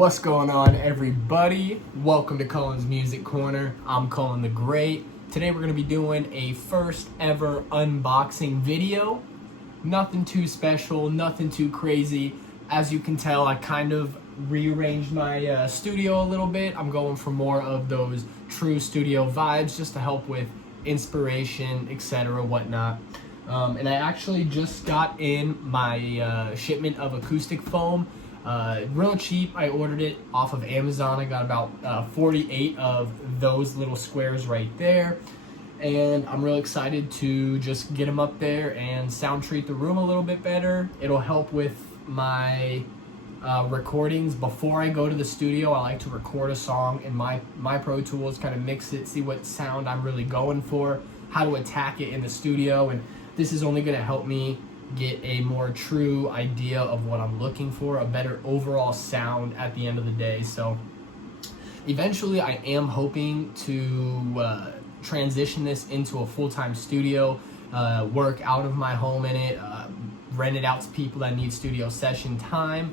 What's going on, everybody? Welcome to Cullen's Music Corner. I'm Cullen the Great. Today we're going to be doing a first ever unboxing video. Nothing too special, nothing too crazy. As you can tell, I kind of rearranged my studio a little bit. I'm going for more of those true studio vibes just to help with inspiration, etc., whatnot. And I actually just got in my shipment of acoustic foam. Real cheap. I ordered it off of Amazon. I got about 48 of those little squares right there, and I'm real excited to just get them up there and sound treat the room a little bit better. It'll help with my recordings before I go to the studio. I like to record a song in my Pro Tools, kind of mix it, see what sound I'm really going for, how to attack it in the studio, and this is only going to help me get a more true idea of what I'm looking for, a better overall sound at the end of the day. So eventually I am hoping to transition this into a full-time studio, work out of my home in it, rent it out to people that need studio session time.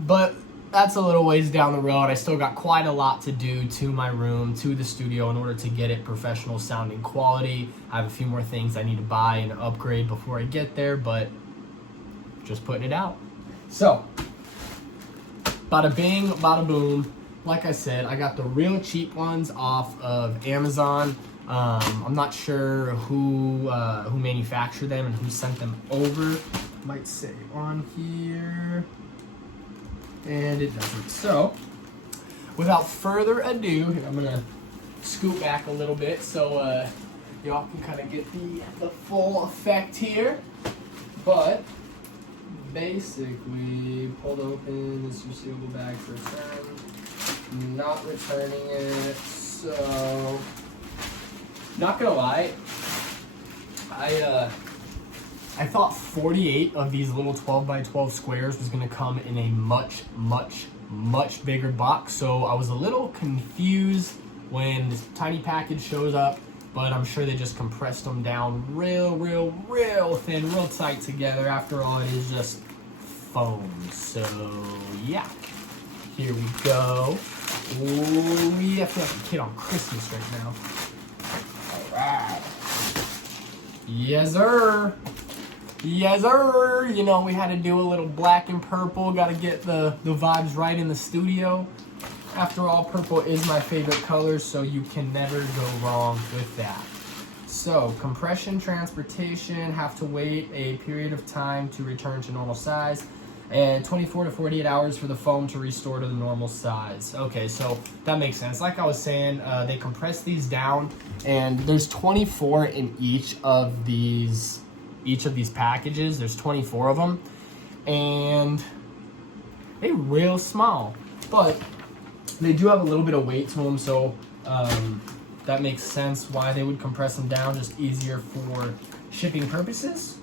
But that's a little ways down the road. I still got quite a lot to do to my room, to the studio, in order to get it professional sounding quality. I have a few more things I need to buy and upgrade before I get there, but just putting it out. So, bada bing, bada boom. Like I said, I got the real cheap ones off of Amazon. I'm not sure who manufactured them and who sent them over. Might say on here. And it doesn't. So, without further ado, I'm gonna scoot back a little bit so y'all can kind of get the full effect here. But basically, pulled open this resealable bag for a second. Not returning it. So, not gonna lie, I thought 48 of these little 12 by 12 squares was gonna come in a much bigger box. So I was a little confused when this tiny package shows up, but I'm sure they just compressed them down real thin, real tight together. After all, it is just foam. So yeah, here we go. Oh yeah, I feel like a kid on Christmas right now. All right. Yes, sir. Yes, sir. You know, we had to do a little black and purple. Got to get the vibes right in the studio. After all, purple is my favorite color, so you can never go wrong with that. So, compression, transportation, have to wait a period of time to return to normal size, and 24 to 48 hours for the foam to restore to the normal size. Okay, so that makes sense. Like I was saying, they compress these down, and there's 24 in each of these packages. There's 24 of them, and they're real small, but they do have a little bit of weight to them, so that makes sense why they would compress them down, just easier for shipping purposes.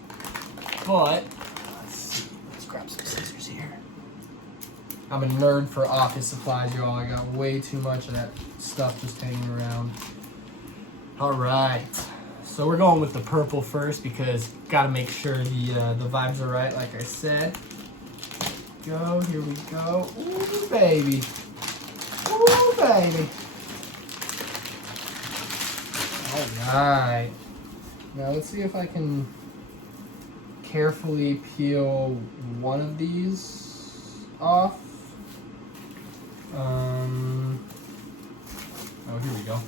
But let's see, let's grab some scissors here. I'm a nerd for office supplies, y'all. I got way too much of that stuff just hanging around. All right. So we're going with the purple first because gotta make sure the vibes are right, like I said. Go, here we go. Ooh, baby. Ooh, baby. All right. Now let's see if I can carefully peel one of these off. Oh, here we go.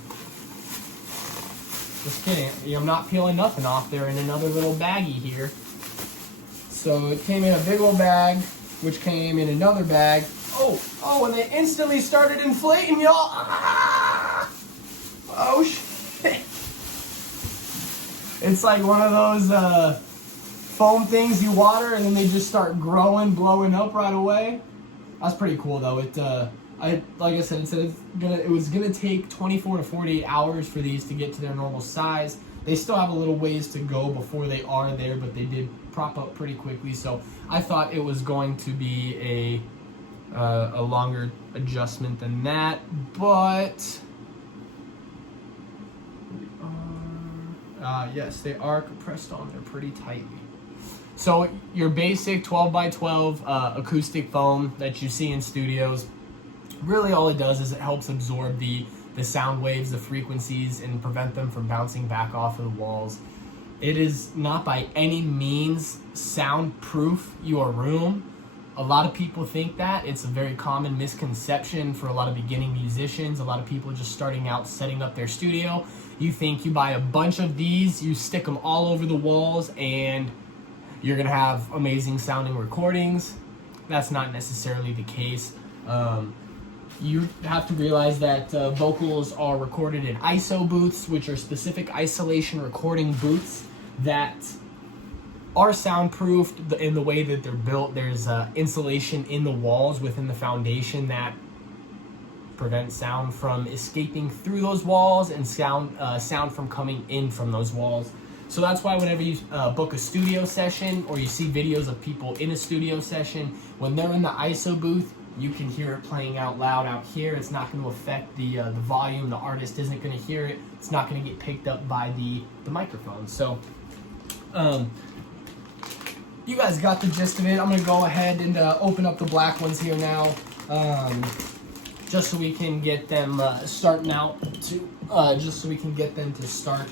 Just kidding. I'm not peeling nothing off. They're in another little baggie here. So it came in a big old bag, which came in another bag. Oh, and they instantly started inflating, y'all. Ah! Oh, shit. It's like one of those foam things you water and then they just start growing, blowing up right away. That's pretty cool, though. Like I said, it was gonna take 24 to 48 hours for these to get to their normal size. They still have a little ways to go before they are there, but they did prop up pretty quickly. So I thought it was going to be a longer adjustment than that, but yes, they are compressed on there pretty tightly. So your basic 12x12 acoustic foam that you see in studios, really all it does is it helps absorb the sound waves, the frequencies, and prevent them from bouncing back off of the walls. It is not by any means soundproof your room. A lot of people think that. It's a very common misconception for a lot of beginning musicians, a lot of people just starting out setting up their studio. You think you buy a bunch of these, you stick them all over the walls, and you're gonna have amazing sounding recordings. That's not necessarily the case. You have to realize that vocals are recorded in ISO booths, which are specific isolation recording booths that are soundproofed in the way that they're built. There's insulation in the walls within the foundation that prevents sound from escaping through those walls and sound from coming in from those walls. So that's why whenever you book a studio session or you see videos of people in a studio session, when they're in the ISO booth, you can hear it playing out loud out here. It's not going to affect the volume. The artist isn't going to hear it. It's not going to get picked up by the microphone. So you guys got the gist of it. I'm going to go ahead and open up the black ones here now, just so we can get them starting out to, just so we can get them to start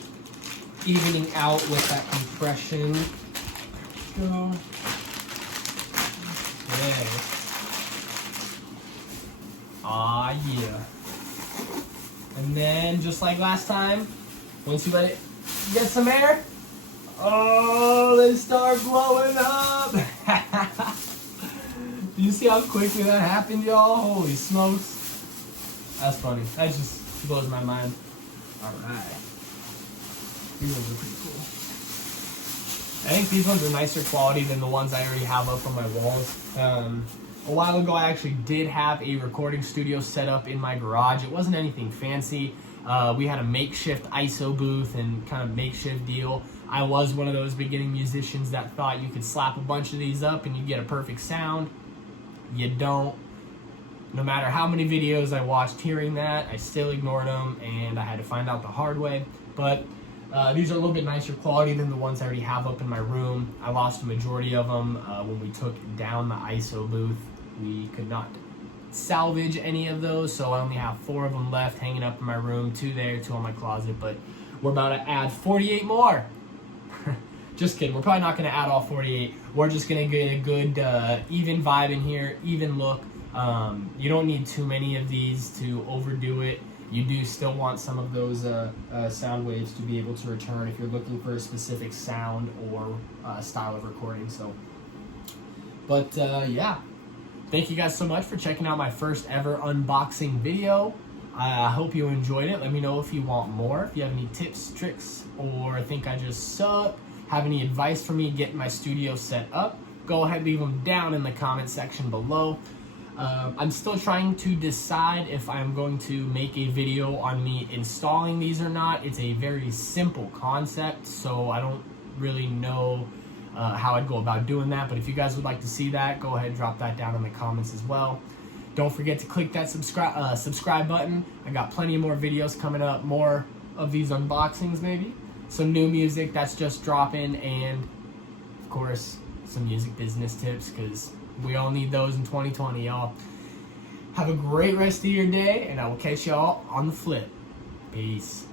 evening out with that compression. Go. Okay. Ah, yeah. And then, just like last time, once you let it get some air, oh, they start blowing up. Do you see how quickly that happened, y'all? Holy smokes. That's funny. That just blows my mind. All right. These ones are pretty cool. I think these ones are nicer quality than the ones I already have up on my walls. A while ago, I actually did have a recording studio set up in my garage. It wasn't anything fancy. We had a makeshift ISO booth and kind of makeshift deal. I was one of those beginning musicians that thought you could slap a bunch of these up and you get a perfect sound. You don't. No matter how many videos I watched hearing that, I still ignored them, and I had to find out the hard way. But these are a little bit nicer quality than the ones I already have up in my room. I lost a majority of them when we took down the ISO booth. We could not salvage any of those, so I only have 4 of them left hanging up in my room, 2 there, 2 in my closet, but we're about to add 48 more. Just kidding, we're probably not going to add all 48. We're just going to get a good even vibe in here, even look. You don't need too many of these to overdo it. You do still want some of those sound waves to be able to return if you're looking for a specific sound or style of recording. So, but yeah. Thank you guys so much for checking out my first ever unboxing video. I hope you enjoyed it. Let me know if you want more. If you have any tips, tricks, or think I just suck, have any advice for me getting my studio set up, go ahead and leave them down in the comment section below. I'm still trying to decide if I'm going to make a video on me installing these or not. It's a very simple concept, so I don't really know how I'd go about doing that, but if you guys would like to see that, go ahead and drop that down in the comments as well. Don't forget to click that subscribe button. I got plenty more videos coming up, more of these unboxings maybe, some new music that's just dropping, and of course some music business tips, because we all need those in 2020, y'all. Have a great rest of your day, and I will catch y'all on the flip. Peace.